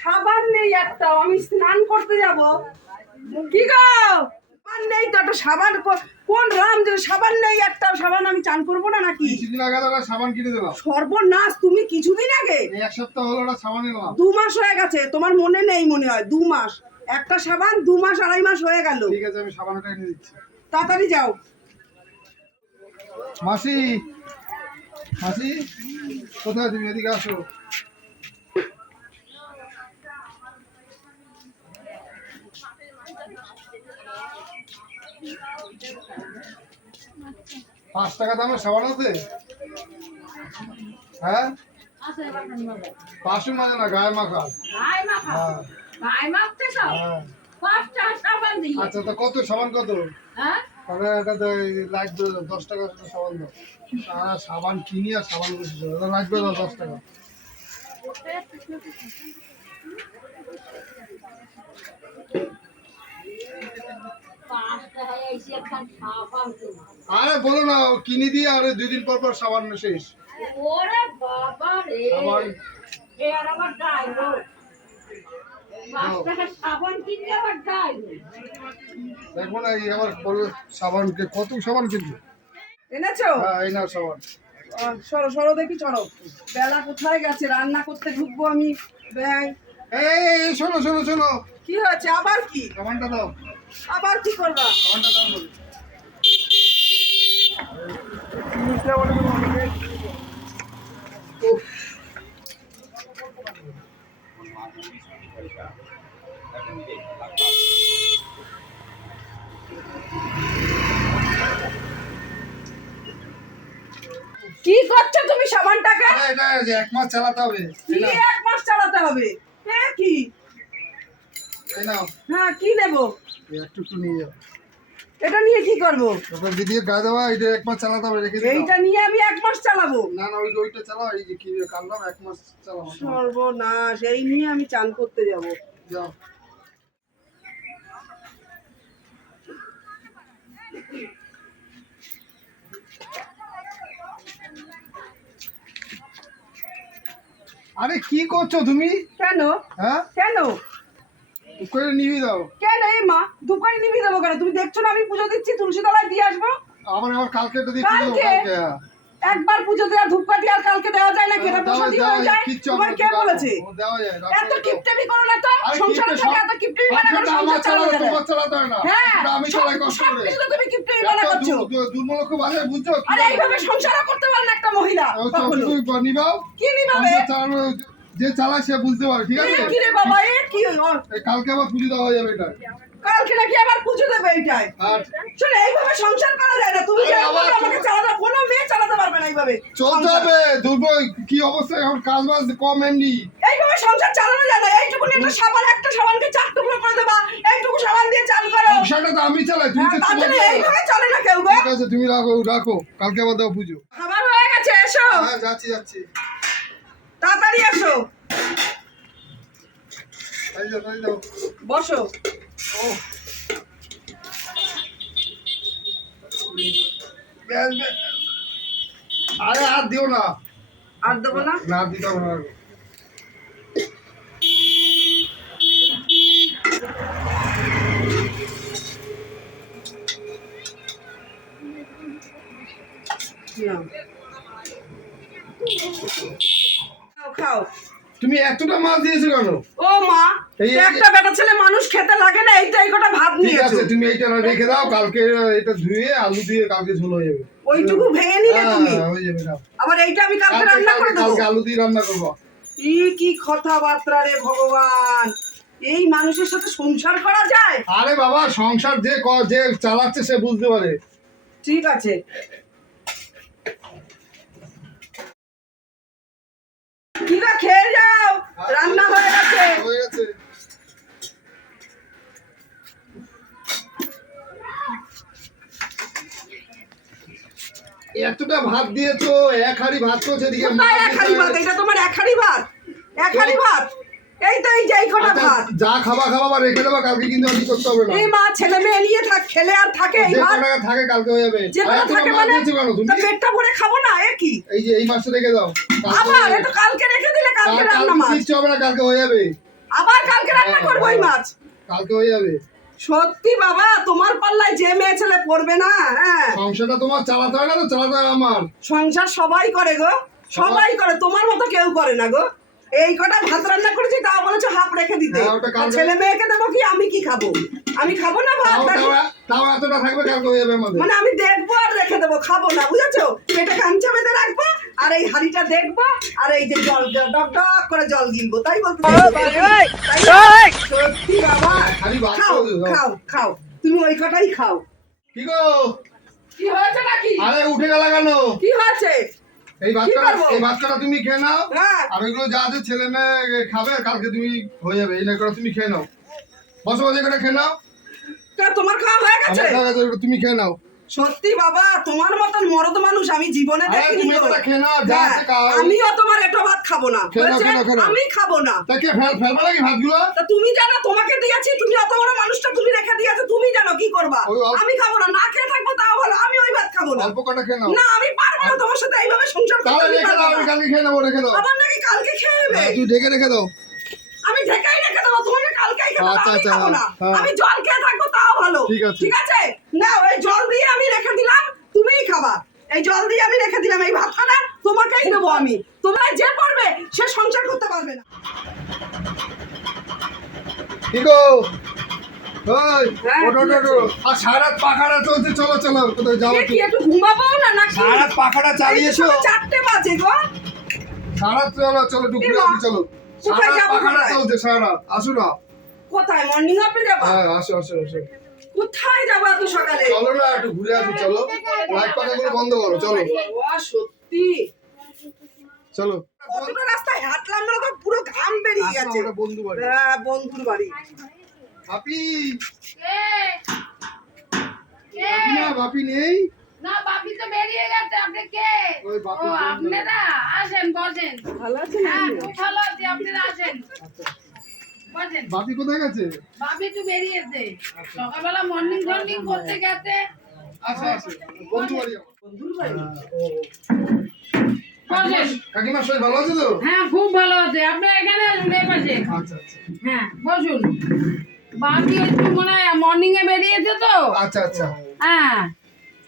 সাবান নেই একটা আমি স্নান করতে যাব। কি গো? সাবান নেই তো একটা সাবান কোন রাম যে সাবান নেই একটা সাবান আমি চান করব না নাকি? কিছুদিন আগে তো সাবান কিনে দিলাম। সর্বনাশ তুমি কিছুদিন আগে? এক সপ্তাহ হলো একটা সাবান এলাম দু মাস হয়ে গেছে তোমার মনে নেই মনে হয় দু মাস। একটা সাবান দু মাস আড়াই মাস হয়ে গেল। ঠিক আছে আমি সাবানটা এনে দিচ্ছি। তাড়াতাড়ি যাও। মাসি মাসি কোথায় তুমি? এদিকে আসো। পাঁচ টাকা দামের সাবান আছে? হ্যাঁ? পাঁচশো মানে না গায়ে মাখা। হ্যাঁ। হ্যাঁ। আচ্ছা তো কত সাবান কত? হ্যাঁ? তাহলে এটা তো লাগবে দশ টাকা সাবান দাও। আর সাবান কিনি আর সাবান দাও লাগবে দাও দশ টাকা। পাঁচটা হয়ে আরে বলো না কিনি দিয়ে আর দুই দিন পর পর সাবান শেষ ওরে বাবা রে। এ আর দেখব না এই আবার সাবানকে কত সাবান কিনবে? এনেছো? হ্যাঁ এই না সাবান। সরো সরো দেখি চলো বেলা কোথায় গেছে? রান্না করতে ঢুকবো আমি। এই শোনো শোনো শোনো। কি হয়েছে? আবার কি? সাবানটা দাও। আবার কি করবা? কি করছ তুমি সাবানটাকে এক মাস চালাতে হবে। এক মাস চালাতে হবে? হ্যাঁ কি? হ্যাঁ কি নেব একটু একটু নিয়ে যাও। এটা নিয়ে কি করব? তারপর গায়ে দেওয়া এটা এক মাস চালাতে হবে রেখে এইটা নিয়ে আমি এক মাস চালাবো? না না ওই ওইটা চালাও এই যে কি এক মাস চালাবো। সর্বনাশ এই নিয়ে আমি চান করতে যাব। যাও। আরে কি করছ তুমি? কেন? হ্যাঁ? কেন? করে নিবি দাও। কেন এই মা? নিবি দেবো কেন? তুমি দেখছ না আমি পুজো দিচ্ছি তুলসী তলায় দিয়ে আসব? আবার আবার কালকে তো দিচ্ছি কালকে? হ্যাঁ। একবার পুজো দেওয়া ধূপকাঠি আর কালকে দেওয়া যায় না দাও, প্রসাদই হয়ে যায় তোমার কে বলেছে? এত কিপটেমি করো না তো। সংসারে থেকে এত কিপটেমি বানা করো সংসার তোমার চালাতে হয় না। হ্যাঁ আমি চালাই কষ্ট করে। কিছু তো তুমি কিপটেমি এত করছ। দু- দু- খুব আছে, বুঝছ? আরে এইভাবে সংসারও করতে পারে না একটা মহিলা কখনো। তুমি নিবাও, কি সংসার চালানো, যে চালায় সে বুঝতে পারে ঠিক আছে? কি রে বাবা এ কি? এই কালকে আবার পুজো দেওয়া যাবে এটা। কালকে নাকি আবার পুজো দেবে এইটাই? শোনো এইভাবে সংসার করা যায় না। তুমি বলো, আমাকে চালাতে কোনো মেয়ে চালাতে পারবে না এইভাবে চলতে। হবে দুর্বল কি অবস্থা? এখন কাজ বাজ কম এমনি। এইভাবে সংসার চালানো যায় না। এইটুকু একটা সাবান একটা সাবানকে চার টুকরো করে দেবা। এইটুকু সাবান দিয়ে চান করো। সংসারটা তো আমি চালাই তুমি হ্যাঁ, তো জন্য তোমার- এইভাবে চলে না কেউ গো। ঠিক আছে তুমি রাখো রাখো। কালকে আবার দাও পুজো। খাবার হয়ে গেছে এসো। হ্যাঁ যাচ্ছি যাচ্ছি। তাড়াতাড়ি আসো। বসো। ও আরে আর দিও না। আর দেবো না? না দিতে হবে না নাও। খাও খাও তুমি এতটা মাছ দিয়েছ কেন? ও মা একটা বেটা ছেলে মানুষ খেতে লাগে না এইটা এই কটা ভাত নিয়েছো আছে তুমি এইটা রেখে দাও কালকে এটা ধুয়ে আলু দিয়ে কালকে ঝোল হয়ে যাবে। ওইটুকু ভেঙে নিলে তুমি। হ্যাঁ, নাও। আবার এইটা আমি কালকে রান্না করে দেবো। কালকে আলু দিয়ে রান্না করব। ই কি কথাবার্তা রে ভগবান। এই মানুষের সাথে সংসার করা যায়? আরে বাবা সংসার যে ক- যে চালাচ্ছে সে বুঝতে পারে। ঠিক আছে। ঠিক খেয়ে যাও রান্না হয়ে গেছে। এতটা ভাত দিয়েছ এক হাড়ি ভাত তো সেদিকে এক হাড়ি ভাত? এটা তোমার এক হাড়ি ভাত? এক হাড়ি ভাত? এই তো এই যে এই কটা আচ্ছা, ভাত। যা খাবা খাবা বা রেখে দেবা কালকে কিন্তু আমি করতে হবে না। এই মা ছেলে মেয়ে নিয়ে থাক খেলে আর থাকে এই ভাত থাকে কালকে হয়ে যাবে। যে কটা থাকে মানে তা পেটটা ভরে খাব না এ কি? এই যে এই মাসটা রেখে দাও। আবার এটা কালকে রেখে দিলে কালকে রান্না মাছ। কিচ্ছু হবে না কালকে হয়ে যাবে। আবার কালকে রান্না করব ওই মাছ। কালকে হয়ে যাবে। সত্যি বাবা তোমার পাল্লায় যে মেয়ে ছেলে পড়বে না হ্যাঁ। সংসারটা তোমার চালাতে হয় না তো চালাতে হয় আমার। সংসার সবাই করে গো সবাই করে তোমার মতো কেউ করে না গো। এই কটা ভাত রান্না করেছি তাও বলেছ হাফ রেখে দিতে। হ্যাঁ, ছেলে মেয়েকে দেবো কি আমি কি খাব? আমি খাব না ভাত? তাও ডাল? তাও তাও এতটা থাকবে কালকে হয়ে যাবে আমাদের। মানে আমি দেখব আর রেখে দেবো খাব না বুঝেছ? পেটে গামছা বেঁধে রাখব আর এই হাঁড়িটা দেখব আর এই যে জল ডক ডক করে জল গিলবো তাই বলতে? সত্যি বাবা। খাও খাও খাও। তুমি ওই কটাই খাও। কি গো? কি হয়েছে নাকি? আরে উঠে গেল কেন? কি হয়েছে? এই করব? এই কটা তুমি খেয়ে নাও। আর ওইগুলো যা আছে ছেলে মেয়ে খাবে কালকে তুমি হয়ে যাবে। এই না করে তুমি খেয়ে নাও। বসো বসে করে খেয়ে নাও। তোমার খাওয়া হয়ে গেছে? তুমি খেয়ে নাও। সত্যি বাবা তোমার মতন মরদ মানুষ আমি জীবনে দেখিনি হ্যাঁ, আমিও তোমার এটো ভাত খাব না। আমি খাব না। তুমি জানো তোমাকে দিয়েছি তুমি অত বড় মানুষটা তুমি রেখে দিয়েছ তুমি জানো কি করবা? আমি খাব না না খেয়ে থাকব তাও ভালো আমি ওই ভাত খাব না। না আমি পারব না তোমার সাথে এইভাবে সংসার করতে আমি। কালকে খেয়ে নেব রেখে দাও। আবার নাকি কালকে খেয়ে নেবে? হ্যাঁ, তুই ঢেকে রেখে দাও। আমি ঢেকাই রেখে দেবো তোমাকে কালকেই খেতে আচ্ছা, আমি আচ্ছা, খাব না। হ্যাঁ। আমি জল খেয়ে থাকব ভালো। ঠিক আছে। ঠিক আছে? না ওই জল দিয়ে আমি রেখে দিলাম তুমিই খাবা। এই জল দিয়ে আমি রেখে দিলাম এই ভাত খানা তোমাকেই দেবো আমি। তোমরা যে পারবে সে সংসার করতে পারবে না। কি গো? হ্যাঁ, ওটো ওটো ওটো আর সারা পাখাটা চলছে চলো চলো কোথাও যাও কি একটু ঘুমাবো না নাকি? সারা পাখাটা চালিয়েছো চারটে বাজে গো। সারা চলো চলো একটু ঘুরে চলো। সারা কোথায় পাখাটা চলছে সারা আসো না। কোথায় মর্নিং আপে যাব? হ্যাঁ আসো আসো আসো। কোথায় যাব এত সকালে? চলো না একটু ঘুরে আসি চলো। লাইট পাখাগুলো বন্ধ করো চলো। সত্যি। চলো। কতটা রাস্তায় হাঁটলাম না তো পুরো ঘাম বেরিয়ে গেছে। বন্ধু বাড়ি। হ্যাঁ বন্ধুর বাড়ি। বাপি কে? কে? না বাপি নেই। না বাপি তো বেরিয়ে গেছে। আপনি কে? ওই বাপি বলল। আপনারা? আসেন বসেন। ভালো আছে হ্যাঁ ভালো আছি আপনারা আসেন। বসেন বাপি কোথায় গেছে? বাপি তো বেরিয়েছে। সকালবেলা মর্নিং মর্নিং করতে গেছে। আসো আসো বন্ধু বাড়ি। বন্ধুর বাড়ি? কাকিমা শরীর ভালো আছে তো? হ্যাঁ খুব ভালো আছে। আপনি এখানে আসুন এই পাশে। আচ্ছা আচ্ছা। হ্যাঁ বসুন। বাপি একটু মনে হয় মর্নিং এ বেরিয়েছে তো? আচ্ছা আচ্ছা। হ্যাঁ।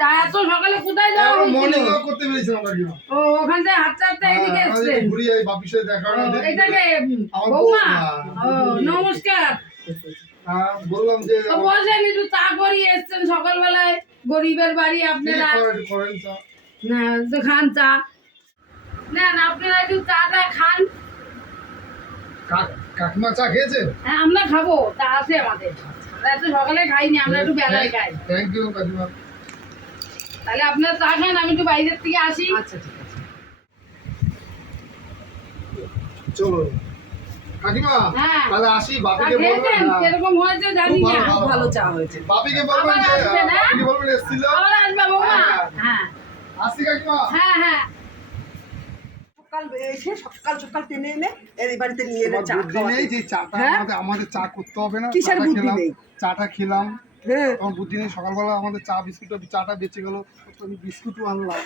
তা এত সকালে কোথায় যাওয়া মর্নিং ওয়াক করতে বেরিয়েছিলাম কাকিমা ও ওখান থেকে হাঁটতে হাঁটতে এদিকে হ্যাঁ, ঘুরি এই বাপির সাথে দেখা হলো এটাকে বৌমা? বৌমা। ও নমস্কার। হ্যাঁ, বললাম যে বসেন একটু চা করিয়ে এসছেন সকালবেলায়। গরিবের বাড়ি আপনারা। না তো খান চা। নেন আপনারা একটু চাটা খান। কাকিমা চা খেয়েছে? হ্যাঁ আমরা খাব। চা আছে আমাদের। আমরা এত সকালে খাইনি আমরা একটু বেলায় খাই। থ্যাংক ইউ কাকিমা। তাহলে আপনারা চা খান আমি একটু বাইরের থেকে আসি আচ্ছা ঠিক আছে চলো কাকিমা হ্যাঁ। তাহলে আসি বাপিকে বলবেন খেয়েছেন হ্যাঁ। হয়েছে জানি না খুব ভালো চা হয়েছে বাপিকে বলবেন যে আসবেন, হ্যাঁ? বলবেন এসেছিল আবার আসবে বৌমা হ্যাঁ। হ্যাঁ আসি কাকিমা হ্যাঁ হ্যাঁ সকাল এসে সকাল সকাল টেনে এনে এই বাড়িতে নিয়ে চা বুদ্ধি খাওয়াতে। যে চাটা হ্যাঁ? আমাদের আমাদের চা করতে হবে না কিসের চাটা বুদ্ধি নেই? চাটা খেলাম হ্যাঁ। তোমার বুদ্ধি নেই সকালবেলা আমাদের চা বিস্কুট চাটা বেঁচে গেলো। আমি বিস্কুটও আনলাম।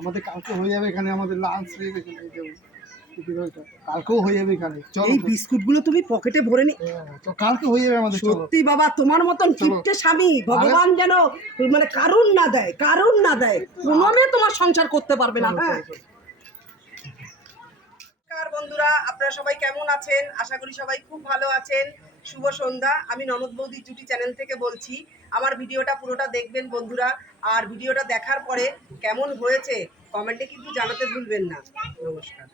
আমাদের কালকে হয়ে যাবে এখানে আমাদের লাঞ্চ হয়ে গেছে? কালকেও হয়ে যাবে এখানে। এই তুমি পকেটে ভরে নি হ্যাঁ, তো কালকে হয়ে যাবে আমাদের সত্যি বাবা তোমার মতন কিপটে স্বামী ভগবান যেন মানে কারুন না দেয় কারুন না দেয় কোনো মেয়ে তোমার সংসার করতে পারবে না। হ্যাঁ। বন্ধুরা আপনারা সবাই কেমন আছেন? আশা করি সবাই খুব ভালো আছেন। শুভ সন্ধ্যা। আমি ননদ বৌদি জুটি চ্যানেল থেকে বলছি, আমার ভিডিওটা পুরোটা দেখবেন বন্ধুরা। আর ভিডিওটা দেখার পরে কেমন হয়েছে কমেন্টে কিন্তু জানাতে ভুলবেন না। নমস্কার।